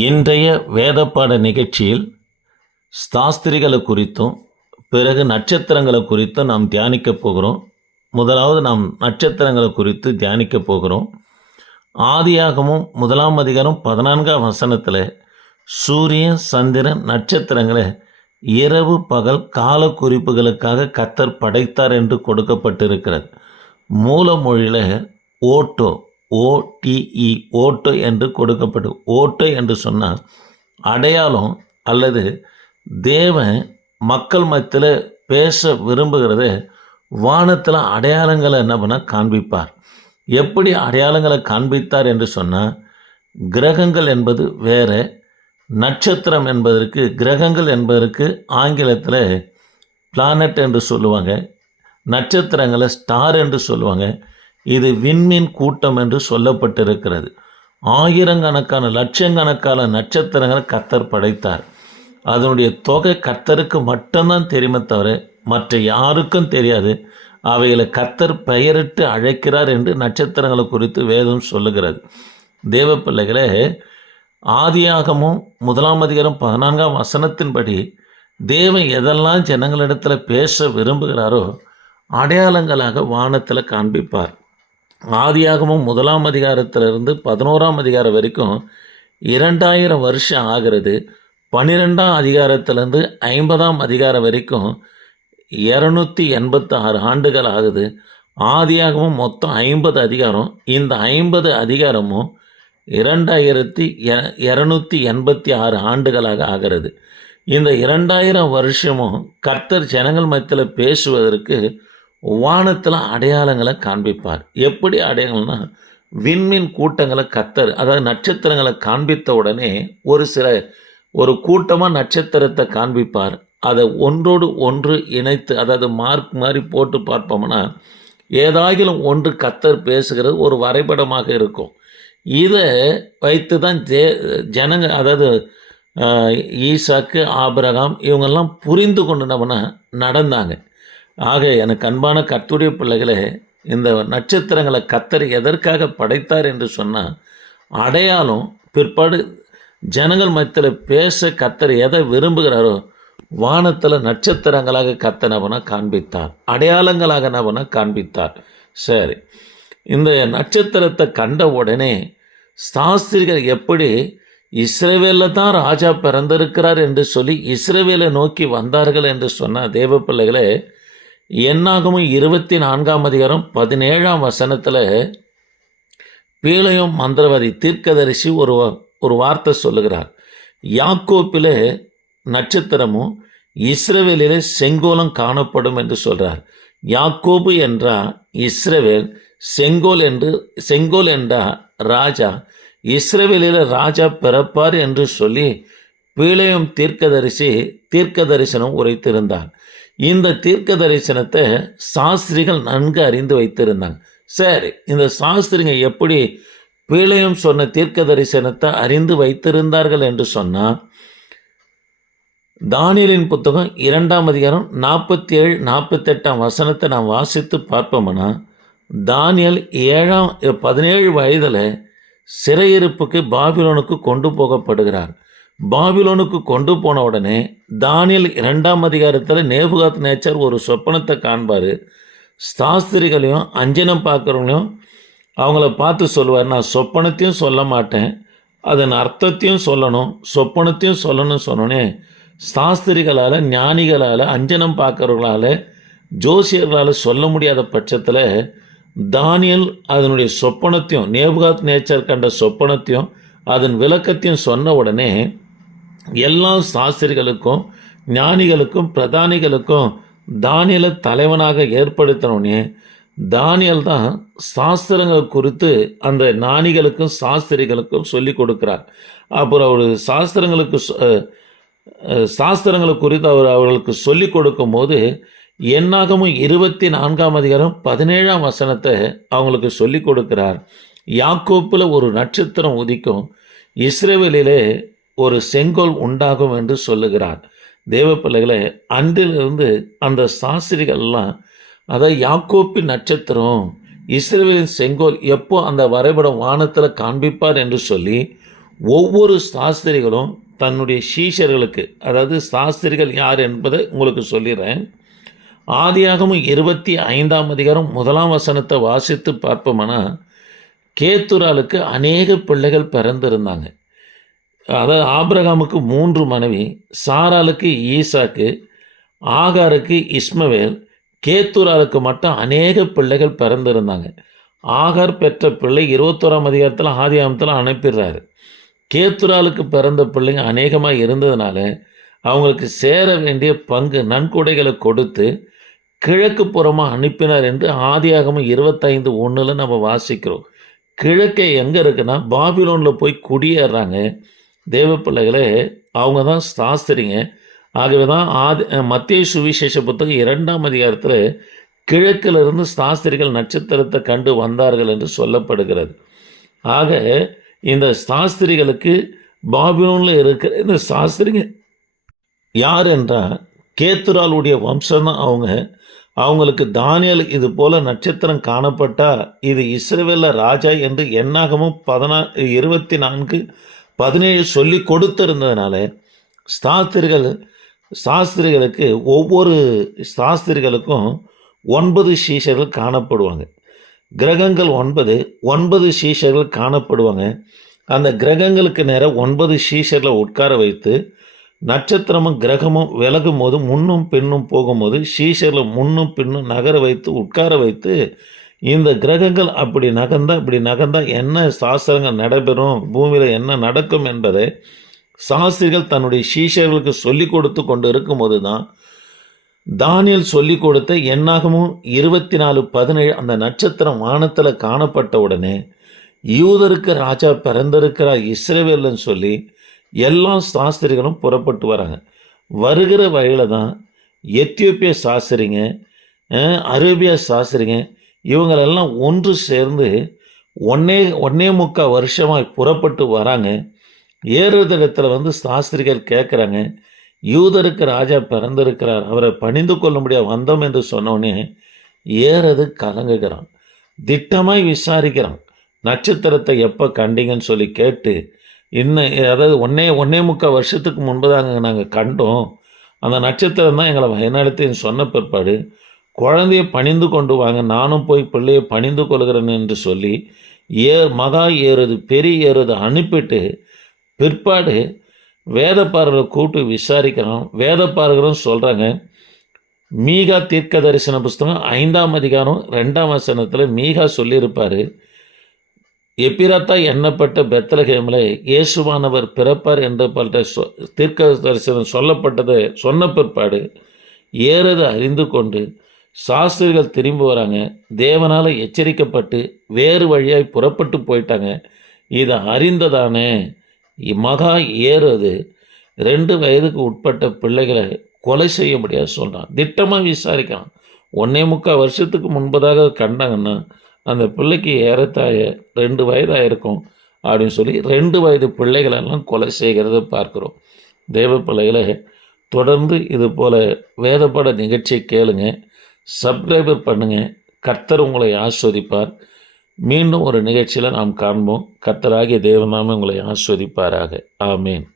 இன்றைய வேதப்பாட நிகழ்ச்சியில் ஸ்தாஸ்திரிகளை குறித்தும் பிறகு நட்சத்திரங்களை குறித்தும் நாம் தியானிக்கப் போகிறோம். முதலாவது நாம் நட்சத்திரங்களை குறித்து தியானிக்கப் போகிறோம். ஆதியாகமும் முதலாம் அதிகாரம் பதினான்காம் வசனத்தில் சூரியன் சந்திரன் நட்சத்திரங்களை இரவு பகல் கால குறிப்புகளுக்காக கத்தர் படைத்தார் என்று கொடுக்கப்பட்டிருக்கிறது. மூல மொழியில் ஓட்டோ ஓடிஇ ஓட்டு என்று கொடுக்கப்படும். ஓட்டு என்று சொன்னால் அடையாளம் அல்லது தேவன் மக்கள் மத்தியில் பேச விரும்புகிறத. வானத்தில் அடையாளங்களை என்ன பண்ண? காண்பிப்பார். எப்படி அடையாளங்களை காண்பித்தார் என்று சொன்னால் கிரகங்கள் என்பது வேறு நட்சத்திரம் என்பதற்கு கிரகங்கள் என்பதற்கு ஆங்கிலத்தில் பிளானட் என்று சொல்லுவாங்க நட்சத்திரங்களை ஸ்டார் என்று சொல்லுவாங்க இது விண்மீன் கூட்டம் என்று சொல்லப்பட்டிருக்கிறது. ஆயிரக்கணக்கான லட்சக்கணக்கான நட்சத்திரங்களை கத்தர் படைத்தார். அதனுடைய தொகை கத்தருக்கு மட்டும்தான் தெரியுமே தவிர மற்ற யாருக்கும் தெரியாது. அவைகளை கத்தர் பெயரிட்டு அழைக்கிறார் என்று நட்சத்திரங்களை குறித்து வேதம் சொல்லுகிறது. தேவ பிள்ளைகளே ஆதியாகமும் முதலாம் அதிகாரம் பதினான்காம் வசனத்தின்படி தேவன் எதெல்லாம் ஜனங்களிடத்தில் பேச விரும்புகிறாரோ அடையாளங்களாக வானத்தில் காண்பிப்பார். ஆதியாகமும் முதலாம் அதிகாரத்திலிருந்து பதினோராம் அதிகாரம் வரைக்கும் இரண்டாயிரம் வருஷம் ஆகிறது. பன்னிரெண்டாம் அதிகாரத்திலேருந்து ஐம்பதாம் அதிகாரம் வரைக்கும் இரநூத்தி எண்பத்தி ஆறு ஆண்டுகள் ஆகுது. ஆதியாகவும் மொத்தம் ஐம்பது அதிகாரம். இந்த ஐம்பது அதிகாரமும் இரண்டாயிரத்தி எ- இரநூத்தி எண்பத்தி ஆறு ஆண்டுகளாக ஆகிறது. இந்த இரண்டாயிரம் வருஷமும் கர்த்தர் ஜனங்கள் மத்தியில் பேசுவதற்கு வானத்தில் அடையாளங்களை காண்பிப்பார். எப்படி அடையாளம்னா விண்மீன் கூட்டங்களை கத்தர் அதாவது நட்சத்திரங்களை காண்பித்த உடனே ஒரு சில ஒரு கூட்டமாக நட்சத்திரத்தை காண்பிப்பார். அதை ஒன்றோடு ஒன்று இணைத்து அதாவது மார்க் மாதிரி போட்டு பார்ப்போம்னா ஏதாகிலும் ஒன்று கத்தர் பேசுகிறது ஒரு வரைபடமாக இருக்கும். இதை வைத்து தான் ஜே ஜனங்க அதாவது ஈசாக்கு ஆபிரகாம் இவங்கெல்லாம் புரிந்து கொண்டு நம்மனா நடந்தாங்க. ஆக எனக்கு அன்பான கர்த்தருடைய பிள்ளைகளே இந்த நட்சத்திரங்களை கத்தர் எதற்காக படைத்தார் என்று சொன்னால் அடையாளம் பிற்பாடு ஜனங்கள் மத்தியில் பேச கத்தர் எதை விரும்புகிறாரோ வானத்தில் நட்சத்திரங்களாக கத்தனவனை காண்பித்தார். அடையாளங்களாக நவனை காண்பித்தார். சரி. இந்த நட்சத்திரத்தை கண்ட உடனே சாஸ்திரிகள் எப்படி இஸ்ரேவேலில் தான் ராஜா பிறந்திருக்கிறார் என்று சொல்லி இஸ்ரேவேலை நோக்கி வந்தார்கள் என்று சொன்ன தேவ பிள்ளைகளே என்னாகமும் இருபத்தி நான்காம் அதிகாரம் பதினேழாம் வசனத்தில் பீலையும் மந்திரவாதி தீர்க்கதரிசி ஒரு வா- ஒரு வார்த்தை சொல்லுகிறார். யாக்கோப்பில் நட்சத்திரமும் இஸ்ரவேலிலே செங்கோலம் காணப்படும் என்று சொல்கிறார் யாக்கோபு என்றால் இஸ்ரவேல் செங்கோல் என்று செங்கோல் என்றால் ராஜா இஸ்ரவேலில் ராஜா பிறப்பார் என்று சொல்லி பீளையம் தீர்க்கதரிசி தீர்க்க தரிசனம் உரைத்திருந்தார். இந்த தீர்க்க தரிசனத்தை சாஸ்திரிகள் நன்கு அறிந்து வைத்திருந்தாங்க. சரி இந்த சாஸ்திரிங்க எப்படி பீழையும் சொன்ன தீர்க்க தரிசனத்தை அறிந்து வைத்திருந்தார்கள் என்று சொன்னால் தானியலின் புத்தகம் இரண்டாம் அதிகாரம் நாற்பத்தி ஏழு நாற்பத்தெட்டாம் வசனத்தை நாம் வாசித்து பார்ப்போம்னா தானியல் ஏழாம் பதினேழு வயதில் சிறையிருப்புக்கு பாபிலோனுக்கு கொண்டு போகப்படுகிறார். பாபிலோனுக்கு கொண்டு போன உடனே தானியல் இரண்டாம் அதிகாரத்தில் நேபுகாத் நேச்சர் ஒரு சொப்பனத்தை காண்பார். சாஸ்திரிகளையும் அஞ்சனம் பார்க்குறவங்களையும் அவங்கள பார்த்து சொல்லுவார். நான் சொப்பனத்தையும் சொல்ல மாட்டேன். அதன் அர்த்தத்தையும் சொல்லணும். சொப்பனத்தையும் சொல்லணும்னு சொன்னோன்னே சாஸ்திரிகளால் ஞானிகளால் அஞ்சனம் பார்க்குறவங்களால ஜோசியர்களால் சொல்ல முடியாத பட்சத்தில் தானியல் அதனுடைய சொப்பனத்தையும் நேபுகாத் நேச்சர் கண்ட சொப்பனத்தையும் அதன் விளக்கத்தையும் சொன்ன உடனே எல்லா சாஸ்திரிகளுக்கும் ஞானிகளுக்கும் பிரதானிகளுக்கும் தானியலை தலைவனாக ஏற்படுத்தினோடனே தானியல் தான் சாஸ்திரங்கள் குறித்து அந்த ஞானிகளுக்கும் சாஸ்திரிகளுக்கும் சொல்லி கொடுக்கிறார். அப்புறம் அவர் சாஸ்திரங்களுக்கு சாஸ்திரங்களை குறித்து அவர் அவர்களுக்கு சொல்லி கொடுக்கும்போது என்னாகமும் இருபத்தி நான்காம் அதிகாரம் பதினேழாம் வசனத்தை அவங்களுக்கு சொல்லி கொடுக்கிறார். யாக்கோப்பில் ஒரு நட்சத்திரம் உதிக்கும் இஸ்ரேவேலிலே ஒரு செங்கோல் உண்டாகும் என்று சொல்லுகிறார். தேவ அன்றிலிருந்து அந்த சாஸ்திரிகள்லாம் அதாவது யாக்கோப்பி நட்சத்திரம் இஸ்ரேலின் செங்கோல் எப்போ அந்த வரைபடம் வானத்தில் காண்பிப்பார் என்று சொல்லி ஒவ்வொரு சாஸ்திரிகளும் தன்னுடைய சீஷர்களுக்கு அதாவது சாஸ்திரிகள் யார் என்பதை உங்களுக்கு சொல்லிடுறேன். ஆதியாகமும் இருபத்தி ஐந்தாம் அதிகாரம் முதலாம் வசனத்தை வாசித்து பார்ப்போம்னா கேத்துராலுக்கு அநேக பிள்ளைகள் பிறந்திருந்தாங்க. அதாவது ஆப்ரகாமுக்கு மூன்று மனைவி சாராளுக்கு ஈசாக்கு ஆகாருக்கு இஸ்மவேல் கேத்துராலுக்கு மட்டும் அநேக பிள்ளைகள் பிறந்திருந்தாங்க. ஆகார் பெற்ற பிள்ளை இருபத்தோராம் அதிகாரத்தில் ஆதி ஆமத்தில் அனுப்பிடுறாரு. கேத்துராலுக்கு பிறந்த பிள்ளைங்க அநேகமாக இருந்ததுனால அவங்களுக்கு சேர வேண்டிய பங்கு நன்கொடைகளை கொடுத்து கிழக்கு புறமாக அனுப்பினார் என்று ஆதியாகமும் இருபத்தைந்து ஒன்றில் நம்ம வாசிக்கிறோம். கிழக்கே எங்கே இருக்குன்னா பாபிலோனில் போய் குடியேறாங்க. தேவ பிள்ளைகளே அவங்க தான் சாஸ்திரிங்க. ஆகவே தான் ஆதி மத்திய சுவிசேஷ புத்தகம் இரண்டாம் அதிகாரத்தில் கிழக்கிலிருந்து சாஸ்திரிகள் நட்சத்திரத்தை கண்டு வந்தார்கள் என்று சொல்லப்படுகிறது. ஆக இந்த சாஸ்திரிகளுக்கு பாபிலோனில் இருக்கிற இந்த சாஸ்திரிங்க யார் என்றால் கேத்துராளுடைய வம்சம் தான் அவங்க. அவங்களுக்கு தானியல் இது போல் நட்சத்திரம் காணப்பட்டால் இது இஸ்ரேவேல ராஜா என்று என்னாகவும் பதினா இருபத்தி நான்கு பதினேழு சொல்லி கொடுத்திருந்ததுனால சாஸ்திரிகள் சாஸ்திரிகளுக்கு ஒவ்வொரு சாஸ்திரிகளுக்கும் ஒன்பது சீஷர்கள் காணப்படுவாங்க. கிரகங்கள் ஒன்பது ஒன்பது சீஷர்கள் காணப்படுவாங்க. அந்த கிரகங்களுக்கு நேராக ஒன்பது சீஷர்களை உட்கார வைத்து நட்சத்திரமும் கிரகமும் விலகும் போது முன்னும் பின்னும் போகும்போது சீஷரில் முன்னும் பின்னும் நகர வைத்து உட்கார வைத்து இந்த கிரகங்கள் அப்படி நகர்ந்தா இப்படி நகர்ந்தா என்ன சாஸ்திரங்கள் நடைபெறும்? பூமியில் என்ன நடக்கும் என்பதை சாஸ்திரிகள் தன்னுடைய சீஷர்களுக்கு சொல்லி கொடுத்து கொண்டு இருக்கும்போது தான் தானியல் சொல்லி கொடுத்த என்னாகமும் இருபத்தி நாலு பதினேழு அந்த நட்சத்திரம் வானத்தில் காணப்பட்ட உடனே யூதருக்கு ராஜா பிறந்திருக்கிறார் இஸ்ரேவேல்னு சொல்லி எல்லா சாஸ்திரிகளும் புறப்பட்டு வராங்க. வருகிற வழியில் தான் எத்தியோப்பிய சாஸ்திரிங்க அரேபியா சாஸ்திரிங்க இவங்களெல்லாம் ஒன்று சேர்ந்து ஒன்னே ஒன்னே முக்கால் வருஷமாக புறப்பட்டு வராங்க. ஏறுறது இடத்துல வந்து சாஸ்திரிகள் கேட்குறாங்க யூதருக்கு ராஜா பிறந்திருக்கிறார் அவரை பணிந்து கொள்ள முடியாது வந்தோம் என்று சொன்னோடனே ஏறது கலங்குகிறான் திட்டமாய் விசாரிக்கிறான் நட்சத்திரத்தை எப்போ கண்டிங்கன்னு சொல்லி கேட்டு இன்னும் அதாவது ஒன்னே ஒன்னே முக்கால் வருஷத்துக்கு முன்பு தாங்க நாங்கள் கண்டோம் அந்த நட்சத்திரம் தான் எங்களை வயநாடுத்தின்னு சொன்ன பிற்பாடு குழந்தையை பணிந்து கொண்டு வாங்க நானும் போய் பிள்ளையை பணிந்து கொள்கிறேன் என்று சொல்லி ஏ மகா ஏறுது பெரிய ஏறுது அனுப்பிட்டு பிற்பாடு வேதப்பாரரை கூப்பிட்டு விசாரிக்கிறோம். வேதப்பாரர்களும் சொல்கிறாங்க மீகா தீர்க்க தரிசன புஸ்தகம் ஐந்தாம் அதிகாரம் ரெண்டாம் வசனத்தில் மீகா சொல்லியிருப்பார். எப்பிராத்தா எண்ணப்பட்ட பெத்தலகேமில் இயேசுவானவர் பிறப்பார் என்ற பல சொ தீர்க்க தரிசனம் சொல்லப்பட்டதை சொன்ன பிற்பாடு ஏறது அறிந்து கொண்டு சாஸ்திரிகள் திரும்பி வராங்க. தேவனால் எச்சரிக்கப்பட்டு வேறு வழியாய் புறப்பட்டு போயிட்டாங்க. இதை அறிந்ததானே? மகா ஏறுது ரெண்டு வயதுக்கு உட்பட்ட பிள்ளைகளை கொலை செய்ய முடியாது சொல்கிறான் திட்டமாக விசாரிக்கிறான். ஒன்னே முக்கால் வருஷத்துக்கு முன்பதாக கண்டாங்கன்னா அந்த பிள்ளைக்கு ஏறத்தாய ரெண்டு வயதாக இருக்கும் அப்படின்னு சொல்லி ரெண்டு வயது பிள்ளைகளெல்லாம் கொலை செய்கிறத பார்க்குறோம். தேவ பிள்ளைகளை தொடர்ந்து இது போல் வேதப்பட நிகழ்ச்சியை கேளுங்கள் சப்ஸ்கிரைபர் பண்ணுங்கள் கர்த்தர் உங்களை ஆஸ்வதிப்பார். மீண்டும் ஒரு நிகழ்ச்சியில் நாம் காண்போம். கர்த்தராகிய தேவனாமே உங்களை ஆஸ்வதிப்பாராக. ஆமேன்.